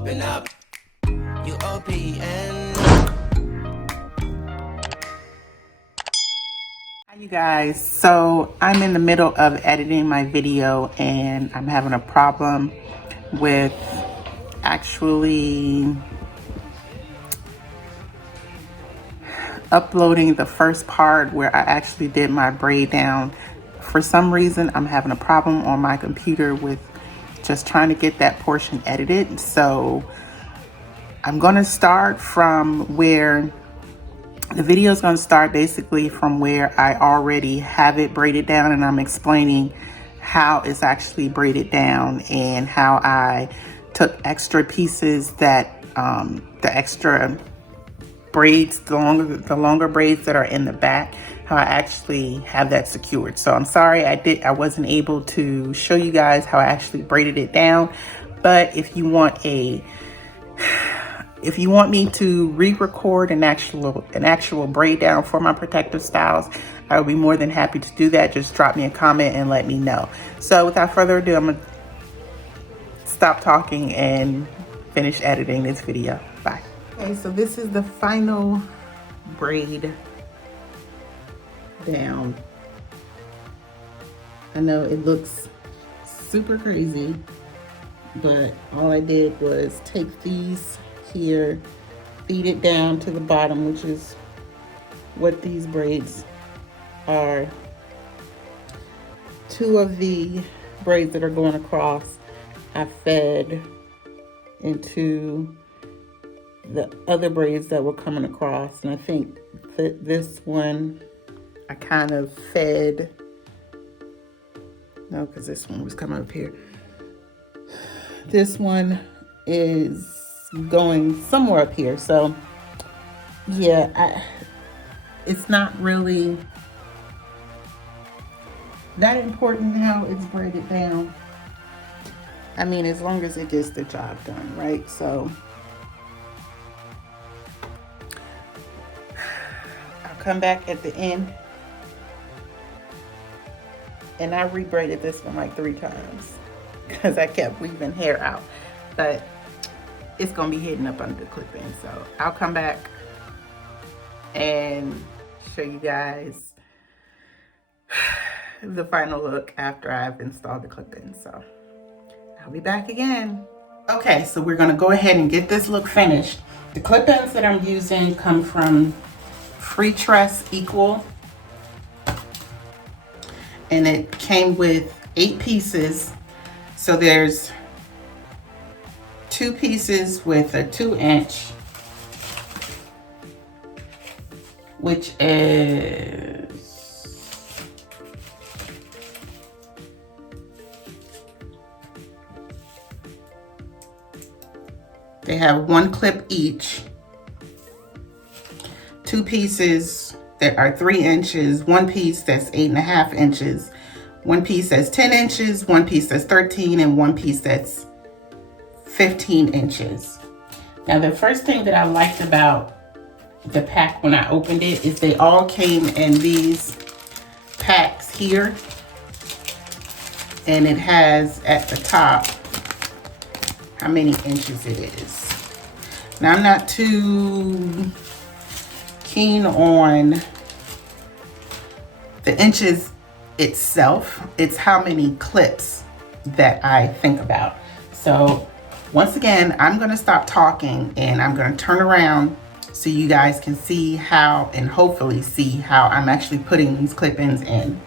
open up. You OPN. Hi you guys, so I'm in the middle of editing my video and I'm having a problem with actually uploading the first part where I actually did my braid down. For some reason I'm having a problem on my computer with just trying to get that portion edited. So I'm going to start from where the video is going to start, basically from where I already have it braided down, and I'm explaining how it's actually braided down and how I took extra pieces that the extra braids, the longer braids that are in the back, how I actually have that secured. So I'm sorry I wasn't able to show you guys how I actually braided it down, but if you want me to re-record an actual braid down for my protective styles, I will be more than happy to do that. Just drop me a comment and let me know. So without further ado, I'm gonna stop talking and finish editing this video. Bye. Okay, so this is the final braid down. I know it looks super crazy, but all I did was take these here, feed it down to the bottom, which is what these braids are. Two of the braids that are going across, I fed into the other braids that were coming across, and I think that this one I kind of fed, no, because this one was coming up here. This one is going somewhere up here. So yeah, it's not really that important how it's braided down. I mean, as long as it gets the job done, right? So I'll come back at the end, and I re-braided this one like 3 times because I kept weaving hair out, but it's gonna be hidden up under the clip-in. So I'll come back and show you guys the final look after I've installed the clip-in. So I'll be back again. Okay, so we're gonna go ahead and get this look finished. The clip-ins that I'm using come from Freetress Equal, and it came with 8 pieces. So there's 2 pieces with a 2-inch, which is they have 1 clip each. 2 pieces that are 3 inches, 1 piece that's 8.5 inches, 1 piece that's 10 inches, 1 piece that's 13, and 1 piece that's 15 inches. Now, the first thing that I liked about the pack when I opened it is they all came in these packs here, and it has at the top how many inches it is. Now, I'm not too keen on the inches itself. It's how many clips that I think about. So once again, I'm going to stop talking and I'm going to turn around so you guys can see how, and hopefully see how I'm actually putting these clip-ins in.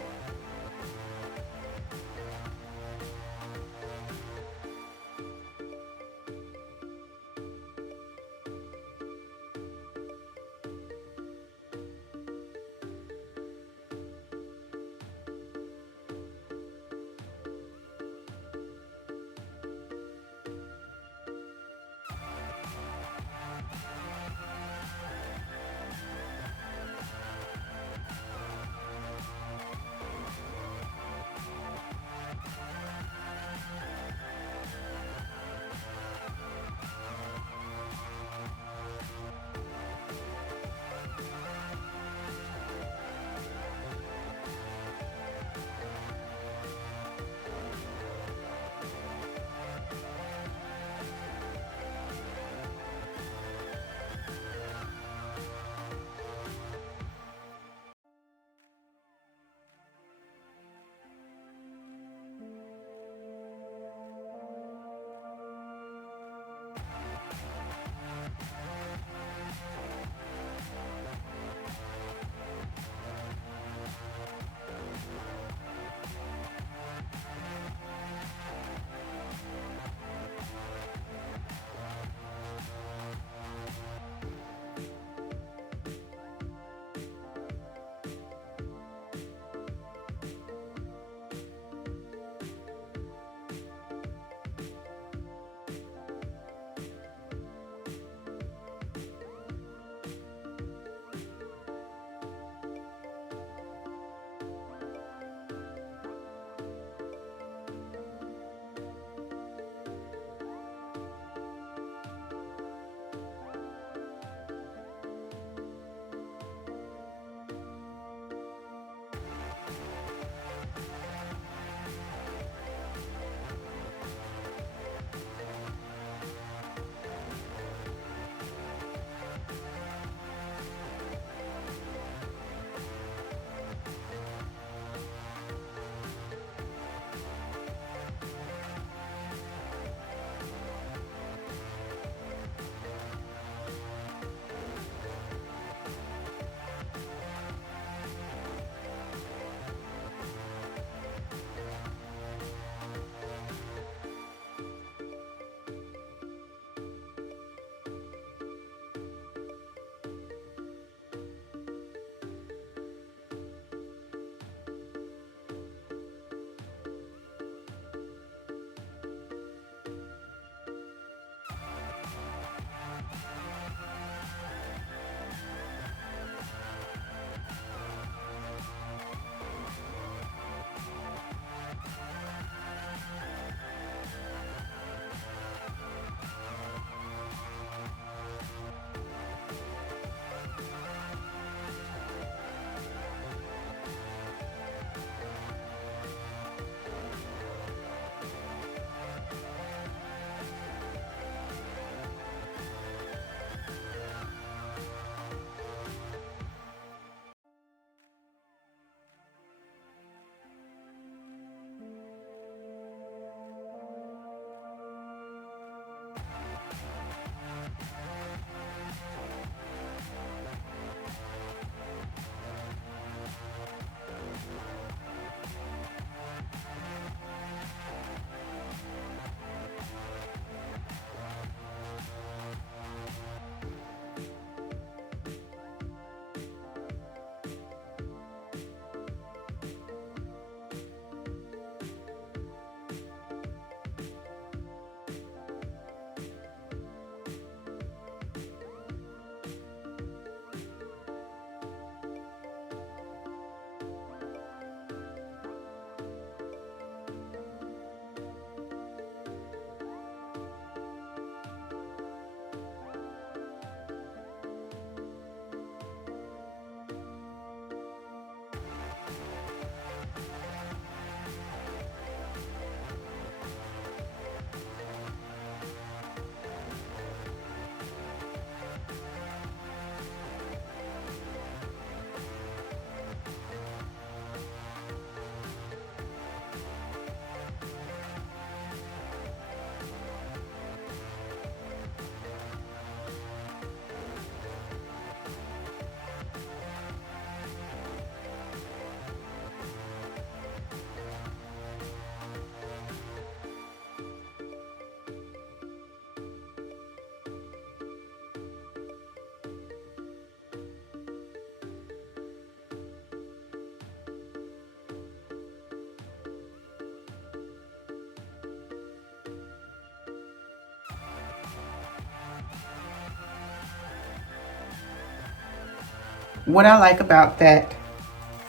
What I like about that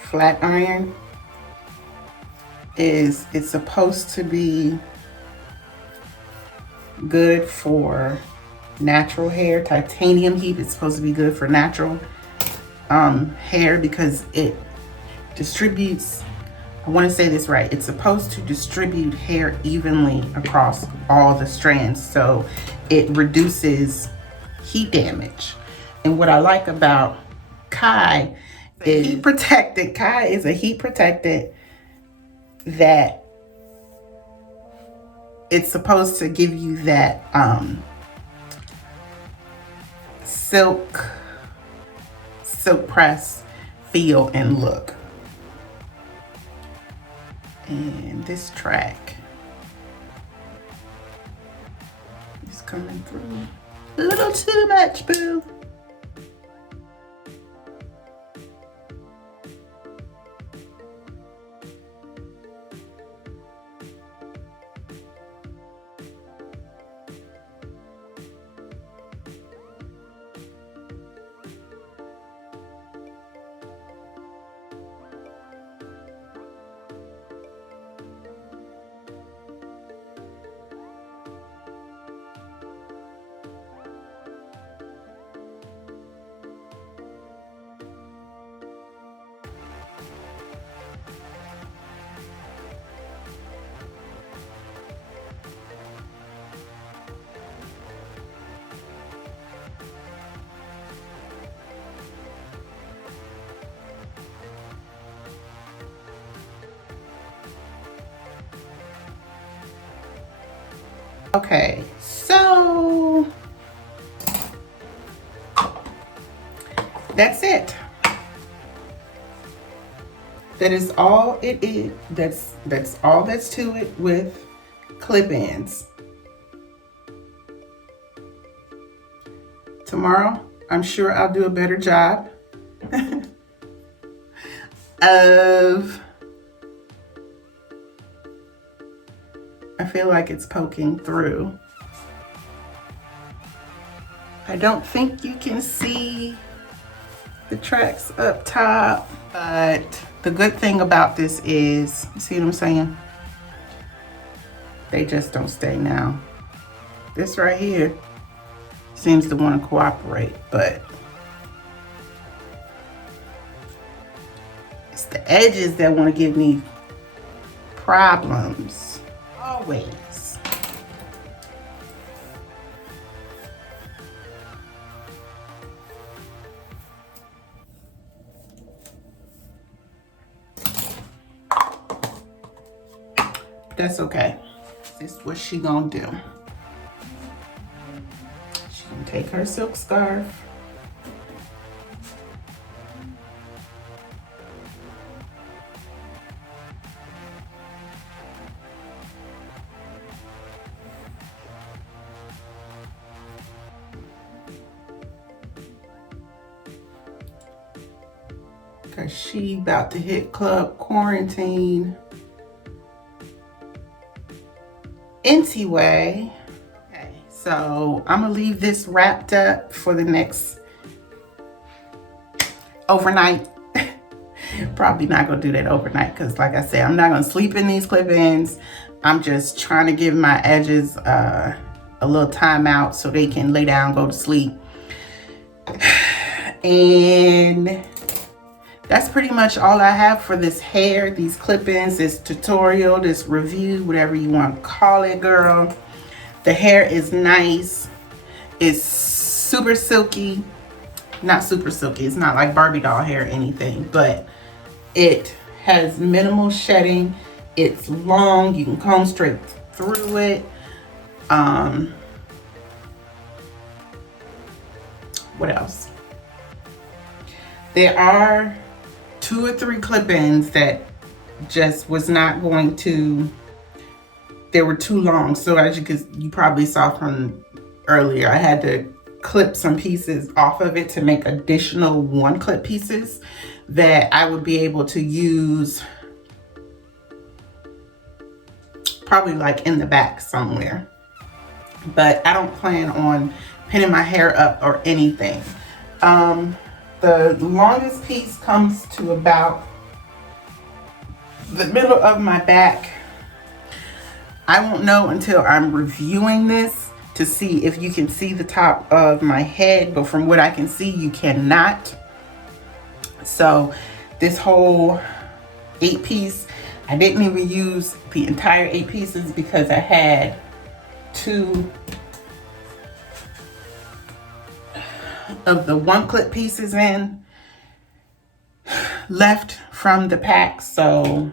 flat iron is it's supposed to be good for natural hair. Titanium heat is supposed to be good for natural hair because it distributes, I want to say this right, it's supposed to distribute hair evenly across all the strands, so it reduces heat damage. And what I like about Kai is heat protected. Kai is a heat protected that it's supposed to give you that silk press feel and look. And this track is coming through a little too much, boo. Okay, so that's it. That is all it is. That's all that's to it with clip-ins. Tomorrow, I'm sure I'll do a better job of, I feel like it's poking through. I don't think you can see the tracks up top, but the good thing about this is, you see what I'm saying? They just don't stay now. This right here seems to want to cooperate, but it's the edges that want to give me problems, always. That's okay. This is what she gonna do. She gonna take her silk scarf. Cause she about to hit club quarantine. Anyway, okay, so I'm gonna leave this wrapped up for the next overnight. Probably not gonna do that overnight because like I said, I'm not gonna sleep in these clip-ins. I'm just trying to give my edges a little time out so they can lay down, go to sleep. And that's pretty much all I have for this hair, these clip-ins, this tutorial, this review, whatever you want to call it, girl. The hair is nice. It's super silky. Not super silky. It's not like Barbie doll hair or anything, but it has minimal shedding. It's long. You can comb straight through it. What else? There are 2 or 3 clip-ins that just was not going to, they were too long. So as you probably saw from earlier, I had to clip some pieces off of it to make additional 1-clip pieces that I would be able to use probably like in the back somewhere. But I don't plan on pinning my hair up or anything. The longest piece comes to about the middle of my back. I won't know until I'm reviewing this to see if you can see the top of my head, but from what I can see, you cannot. So this whole 8-piece, I didn't even use the entire 8 pieces because I had 2 of the 1-clip pieces in left from the pack. So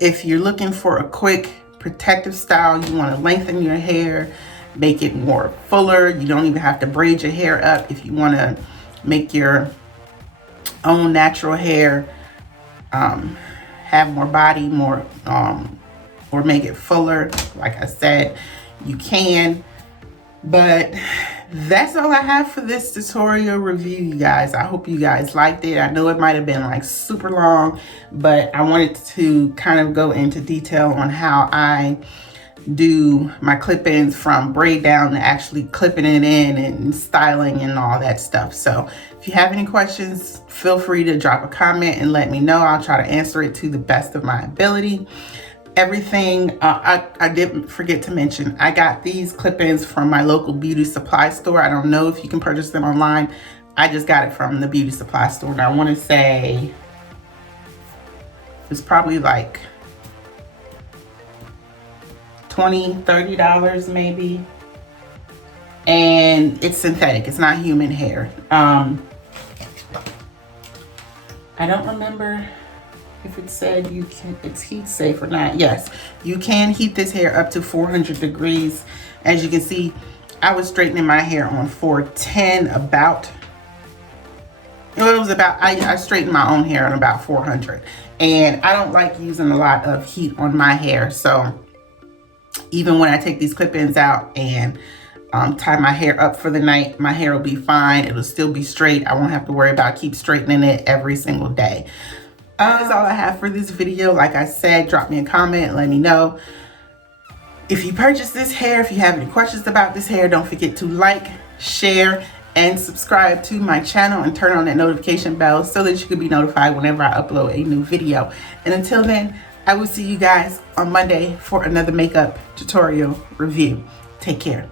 if you're looking for a quick protective style, you want to lengthen your hair, make it more fuller. You don't even have to braid your hair up. If you want to make your own natural hair have more body, more or make it fuller, like I said, you can. But that's all I have for this tutorial review, you guys. I hope you guys liked it. I know it might have been like super long, but I wanted to kind of go into detail on how I do my clip-ins, from braid down to actually clipping it in and styling and all that stuff. So if you have any questions, feel free to drop a comment and let me know. I'll try to answer it to the best of my ability. Everything, I didn't forget to mention, I got these clip-ins from my local beauty supply store. I don't know if you can purchase them online. I just got it from the beauty supply store. And I want to say it's probably like $20–$30 maybe. And it's synthetic, it's not human hair. I don't remember if it said you can, it's heat safe or not. Yes, you can heat this hair up to 400 degrees. As you can see, I was straightening my hair on 410 about, well, it was about, I straightened my own hair on about 400. And I don't like using a lot of heat on my hair. So even when I take these clip-ins out and tie my hair up for the night, my hair will be fine. It'll still be straight. I won't have to worry about keep straightening it every single day. That's all I have for this video. Like I said, drop me a comment, let me know if you purchased this hair. If you have any questions about this hair, don't forget to like, share, and subscribe to my channel and turn on that notification bell so that you can be notified whenever I upload a new video. And until then, I will see you guys on Monday for another makeup tutorial review. Take care.